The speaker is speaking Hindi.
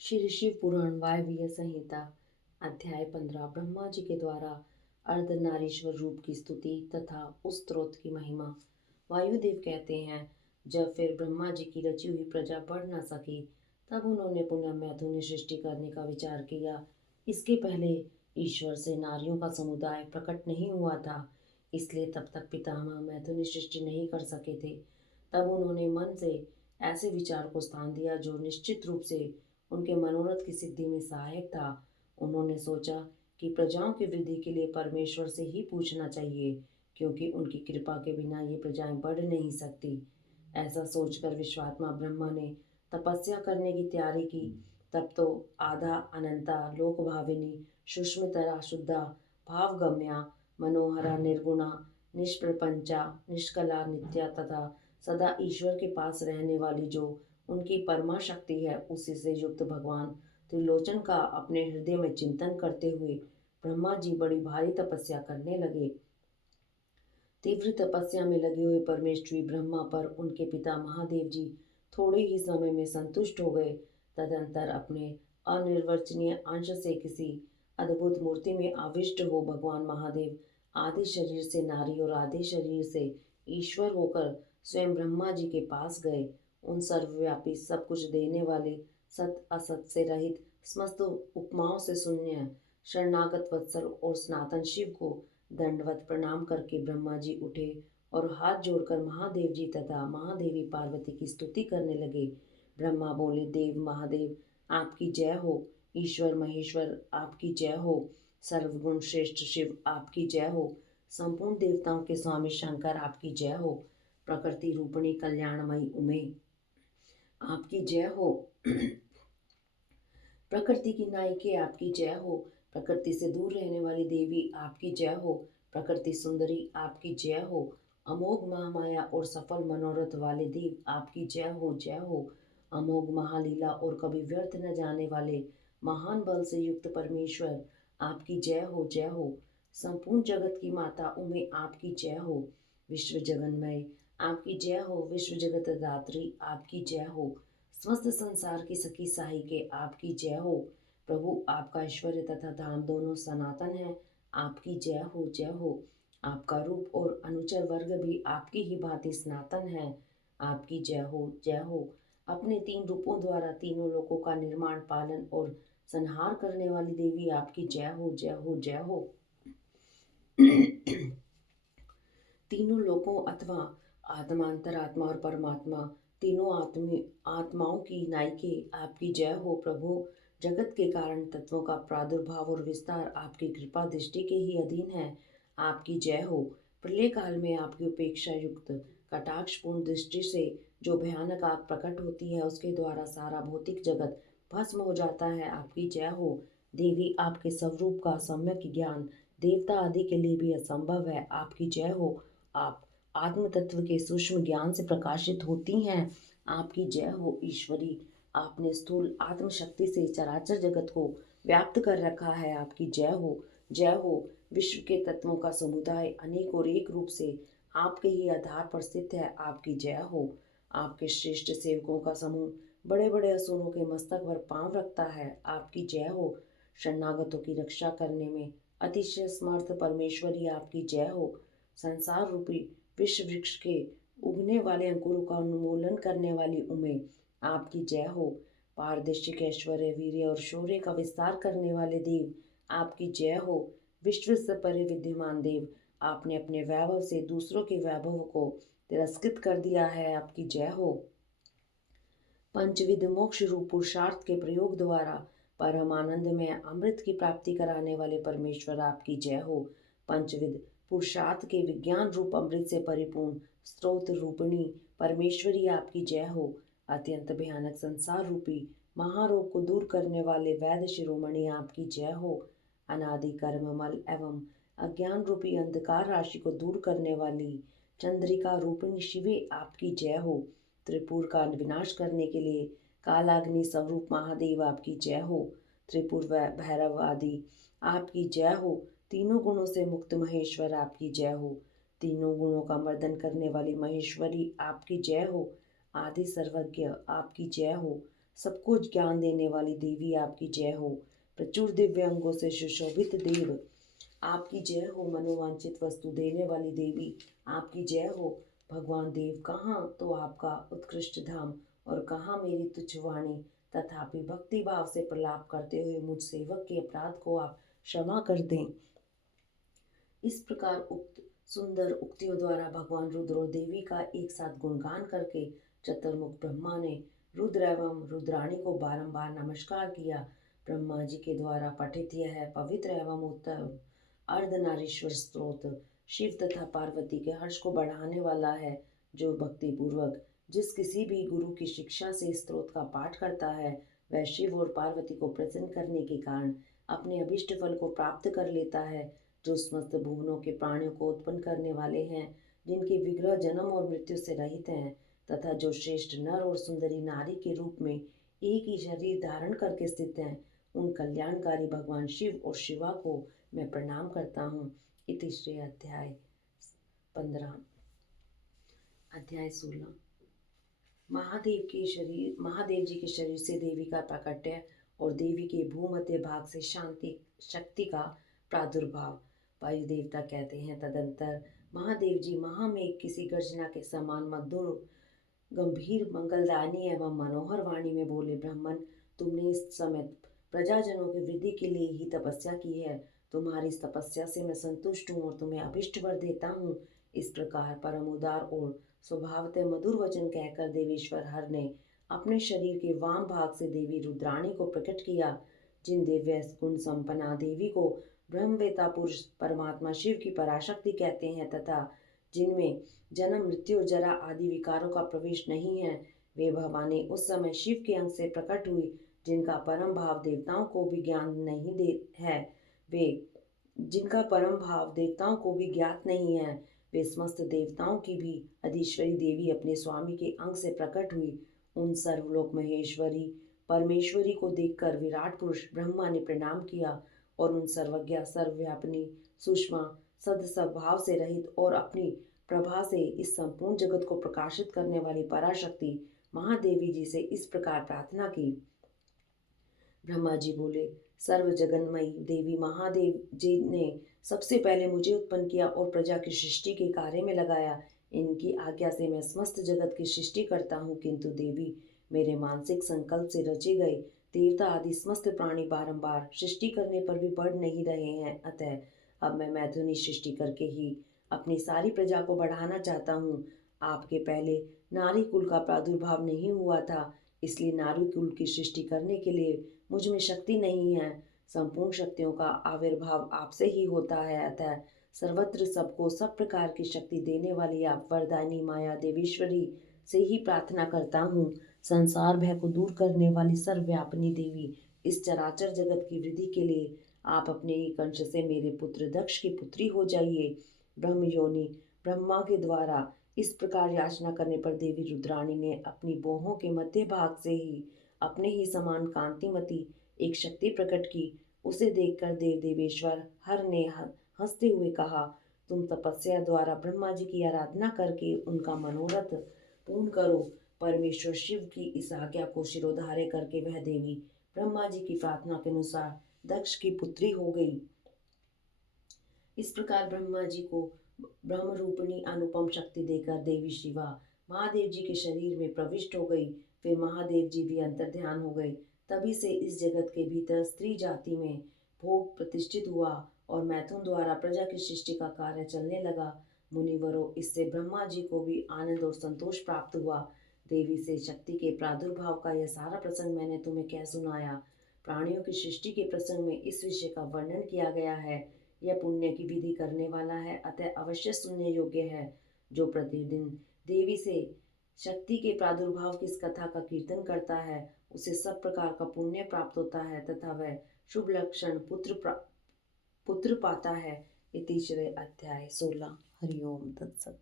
श्री शिव पुराण वायव्य संहिता अध्याय 15 ब्रह्मा जी के द्वारा अर्धनारीश्वर रूप की स्तुति तथा उस स्त्रोत की महिमा। वायुदेव कहते हैं, जब फिर ब्रह्मा जी की रची हुई प्रजा बढ़ न सकी, तब उन्होंने पुनः मैथुनी सृष्टि करने का विचार किया। इसके पहले ईश्वर से नारियों का समुदाय प्रकट नहीं हुआ था, इसलिए तब तक पितामह मैथुनी सृष्टि नहीं कर सके थे। तब उन्होंने मन से ऐसे विचार को स्थान दिया जो निश्चित रूप से उनके मनोरथ की सिद्धि में सहायक था। उन्होंने सोचा कि प्रजाओं की वृद्धि के लिए परमेश्वर से ही पूछना चाहिए, क्योंकि उनकी कृपा के बिना ये प्रजाएं बढ़ नहीं सकती। ऐसा सोचकर विश्वात्मा ब्रह्मा ने तपस्या करने की तैयारी की। तब तो आधा अनंता लोक भाविनी सूक्ष्मतरा शुद्धा भावगम्या मनोहरा निर्गुणा निष्प्रपंचा निष्कला नित्या तथा सदा ईश्वर के पास रहने वाली जो उनकी परमा शक्ति है, उसी से युक्त भगवान त्रिलोचन का अपने हृदय में चिंतन करते हुए ब्रह्मा जी बड़ी भारी तपस्या करने लगे। तीव्र तपस्या में लगे हुए परमेश्वरी ब्रह्मा पर उनके पिता महादेव जी थोड़े ही समय में संतुष्ट हो गए। तदंतर अपने अनिर्वचनीय अंश से किसी अद्भुत मूर्ति में आविष्ट हो भगवान महादेव आदि शरीर से नारी और आदि शरीर से ईश्वर होकर स्वयं ब्रह्मा जी के पास गए। उन सर्वव्यापी सब कुछ देने वाले सत असत से रहित समस्त उपमाओं से शून्य शरणागत वत्सल और सनातन शिव को दंडवत प्रणाम करके ब्रह्मा जी उठे और हाथ जोड़कर महादेव जी तथा महादेवी पार्वती की स्तुति करने लगे। ब्रह्मा बोले, देव महादेव आपकी जय हो, ईश्वर महेश्वर आपकी जय हो, सर्वगुण श्रेष्ठ शिव आपकी जय हो, संपूर्ण देवताओं के स्वामी शंकर आपकी जय हो, प्रकृति रूपिणी कल्याणमयी उमे आपकी जय हो, प्रकृति की नायिके आपकी जय हो, प्रकृति से दूर रहने वाली देवी आपकी जय हो, प्रकृति सुंदरी आपकी जय हो, अमोघ महामाया और सफल मनोरथ वाले देव आपकी जय हो, जय हो, अमोघ महालीला और कभी व्यर्थ न जाने वाले महान बल से युक्त परमेश्वर आपकी जय हो, जय हो, संपूर्ण जगत की माता उमे आपकी जय हो, विश्व जगन्मय आपकी जय हो, विश्व जगत दात्री आपकी जय हो, समस्त संसार की सखी साही के आपकी जय हो, प्रभु आपका ऐश्वर्य तथा धाम दोनों सनातन है, आपकी जय हो, जय हो, आपका रूप और अनुचर वर्ग भी आपकी ही भांति सनातन है, आपकी जय हो, जय हो, अपने तीन रूपों द्वारा तीनों लोकों का निर्माण पालन और संहार करने वाली देवी आपकी जय हो, जय हो, जय हो। तीनों लोकों अथवा आत्मा अंतरात्मा और परमात्मा तीनों आत्माओं की नायिके आपकी जय हो, प्रभु जगत के कारण तत्वों का प्रादुर्भाव और विस्तार आपकी कृपा दृष्टि के ही अधीन है, आपकी जय हो, प्रलय काल में आपकी उपेक्षा युक्त कटाक्षपूर्ण दृष्टि से जो भयानक आग प्रकट होती है, उसके द्वारा सारा भौतिक जगत भस्म हो जाता है, आपकी जय हो, देवी आपके स्वरूप का सम्यक ज्ञान देवता आदि के लिए भी असंभव है, आपकी जय हो, आप आत्म तत्व के सूक्ष्म ज्ञान से प्रकाशित होती हैं, आपकी जय हो, ईश्वरी आपने स्थूल आत्म शक्ति से चराचर जगत को व्याप्त कर रखा है, आपकी जय हो, जय हो, विश्व के तत्वों का समुदाय अनेक और एक रूप से आपके ही आधार पर स्थित है, आपकी जय हो, आपके श्रेष्ठ सेवकों का समूह बड़े बड़े असुरों के मस्तक पर पांव रखता है, आपकी जय हो, शरणागतों की रक्षा करने में अतिशय समर्थ परमेश्वरी आपकी जय हो, संसार रूपी विश्व वृक्ष के उगने वाले अंकुरों का उन्मूलन करने वाली उमे आपकी जय हो, पारदर्शिक ऐश्वर्य वीर्य और शौर्य का विस्तार करने वाले देव आपकी जय हो, विश्व से परे विद्यमान देव आपने अपने वैभव से दूसरों के वैभव को तिरस्कृत कर दिया है, आपकी जय हो, पंचविध मोक्ष रूप पुरुषार्थ के प्रयोग द्वारा परम आनंद में अमृत की प्राप्ति कराने वाले परमेश्वर आपकी जय हो, पंचविध पुरुषार्थ के विज्ञान रूप अमृत से परिपूर्ण स्रोत रूपिणी परमेश्वरी आपकी जय हो, अत्यंत भयानक संसार रूपी महारोग को दूर करने वाले वैद्य शिरोमणि आपकी जय हो, अनादि कर्ममल एवं अज्ञान रूपी अंधकार राशि को दूर करने वाली चंद्रिका रूपिणी शिवे आपकी जय हो, त्रिपुर का विनाश करने के लिए कालाग्नि स्वरूप महादेव आपकी जय हो, त्रिपुर भैरव आदि आपकी जय हो, तीनों गुणों से मुक्त महेश्वर आपकी जय हो, तीनों गुणों का मर्दन करने वाली महेश्वरी आपकी जय हो, आदि सर्वज्ञ आपकी जय हो, सबको ज्ञान देने वाली देवी आपकी जय हो। प्रचुर दिव्य अंगों से सुशोभित देव आपकी जय हो। मनोवांछित वस्तु देने वाली देवी आपकी जय हो। भगवान देव, कहाँ तो आपका उत्कृष्ट धाम और कहाँ मेरी तुच्छ वाणी। तथापि भक्ति भाव से प्रलाप करते हुए मुझ सेवक के अपराध को आप क्षमा कर दें। इस प्रकार उक्त सुंदर उक्तियों द्वारा भगवान रुद्र और देवी का एक साथ गुणगान करके चतुर्मुख ब्रह्मा ने रुद्र एवं रुद्राणी को बारंबार नमस्कार किया। ब्रह्मा जी के द्वारा पठित यह पवित्र एवं उत्तम अर्धनारीश्वर स्तोत्र शिव तथा पार्वती के हर्ष को बढ़ाने वाला है। जो भक्ति पूर्वक जिस किसी भी गुरु की शिक्षा से स्तोत्र का पाठ करता है, वह शिव और पार्वती को प्रसन्न करने के कारण अपने अभिष्ट फल को प्राप्त कर लेता है। जो समस्त भुवनों के प्राणियों को उत्पन्न करने वाले हैं, जिनके विग्रह जन्म और मृत्यु से रहित हैं, तथा जो श्रेष्ठ नर और सुंदरी नारी के रूप में एक ही शरीर धारण करके स्थित हैं, उन कल्याणकारी भगवान शिव और शिवा को मैं प्रणाम करता हूँ। इति श्री अध्याय 15। अध्याय 16। महादेव जी के शरीर से देवी का प्राकट्य और देवी के भूमध्य भाग से शांति शक्ति का प्रादुर्भाव। वायु देवता कहते हैं, तदंतर महादेव जी महामेघ किसी गर्जना के समान मधुर गंभीर मंगलदायनी एवं मनोहर वाणी में बोले, ब्राह्मण, तुमने इस समय प्रजाजनों की वृद्धि के लिए ही तपस्या की है। तुम्हारी इस तपस्या से मैं संतुष्ट हूँ और तुम्हें अभिष्ट वर देता हूँ। इस प्रकार परम उदार और स्वभावतः मधुर वचन कहकर देवेश्वर हर ने अपने शरीर के वाम भाग से देवी रुद्राणी को प्रकट किया। जिन दिव्य गुण संपन्ना देवी को ब्रह्मवेता पुरुष परमात्मा शिव की पराशक्ति कहते हैं तथा जिनमें जन्म मृत्यु जरा आदि विकारों का प्रवेश नहीं है, वे भवानी उस समय शिव के अंग से प्रकट हुई। जिनका परम भाव देवताओं को भी ज्ञान नहीं दे है, वे जिनका परम भाव देवताओं को भी ज्ञात नहीं है, वे समस्त देवताओं की भी अधीश्वरी देवी अपने स्वामी के अंग से प्रकट हुई। उन सर्वलोक महेश्वरी परमेश्वरी को देखकर विराट पुरुष ब्रह्मा ने प्रणाम किया और उन सर्वज्ञा सर्वव्यापिनी सूक्ष्म सद स्वभाव से रहित और अपनी प्रभा से इस संपूर्ण जगत को प्रकाशित करने वाली पराशक्ति महादेवी जी से इस प्रकार प्रार्थना की। ब्रह्मा जी बोले, सर्व जगन्मयी देवी महादेव जी ने सबसे पहले मुझे उत्पन्न किया और प्रजा की सृष्टि के कार्य में लगाया। इनकी आज्ञा से मैं समस्त जगत की सृष्टि करता हूँ, किंतु देवी मेरे मानसिक संकल्प से रचे गए देवता आदि समस्त प्राणी बारंबार सृष्टि करने पर भी बढ़ नहीं रहे हैं। अतः अब मैं मैथुनी सृष्टि करके ही अपनी सारी प्रजा को बढ़ाना चाहता हूँ। आपके पहले नारी कुल का प्रादुर्भाव नहीं हुआ था, इसलिए नारी कुल की सृष्टि करने के लिए मुझ में शक्ति नहीं है। संपूर्ण शक्तियों का आविर्भाव आपसे ही होता है। अतः सर्वत्र सबको सब प्रकार की शक्ति देने वाली आप वरदायनी माया देवेश्वरी से ही प्रार्थना करता हूँ। संसार भय को दूर करने वाली सर्वव्यापिनी देवी, इस चराचर जगत की वृद्धि के लिए आप अपने एक अंश से मेरे पुत्र दक्ष की पुत्री हो जाइए। ब्रह्म योनि ब्रह्मा के द्वारा इस प्रकार याचना करने पर देवी रुद्राणी ने अपनी बोहों के मध्य भाग से ही अपने ही समान कांतिमती एक शक्ति प्रकट की। उसे देखकर देवेश्वर हर ने हंसते हुए कहा, तुम तपस्या द्वारा ब्रह्मा जी की आराधना करके उनका मनोरथ पूर्ण करो। परमेश्वर शिव की इस आज्ञा को शिरोधार्य करके वह देवी ब्रह्मा जी की प्रार्थना के अनुसार दक्ष की पुत्री हो गई। इस प्रकार ब्रह्मा जी को ब्रह्म रूपिणी अनुपम शक्ति देकर देवी शिवा महादेव जी के शरीर में प्रविष्ट हो गई। फिर महादेव जी भी अंतर्ध्यान हो गए। तभी से इस जगत के भीतर स्त्री जाति में भोग प्रतिष्ठित हुआ और मैथुन द्वारा प्रजा की सृष्टि का कार्य चलने लगा। मुनिवरों, इससे ब्रह्मा जी को भी आनंद और संतोष प्राप्त हुआ। देवी से शक्ति के प्रादुर्भाव का यह सारा प्रसंग मैंने तुम्हें कह सुनाया। प्राणियों की सृष्टि के प्रसंग में इस विषय का वर्णन किया गया है। यह पुण्य की विधि करने वाला है, अतः अवश्य सुनने योग्य है। जो प्रतिदिन देवी से शक्ति के प्रादुर्भाव की इस कथा का कीर्तन करता है, उसे सब प्रकार का पुण्य प्राप्त होता है तथा वह शुभ लक्षण पुत्र पाता है। इति श्री अध्याय 16। हरि ओम तत्सत।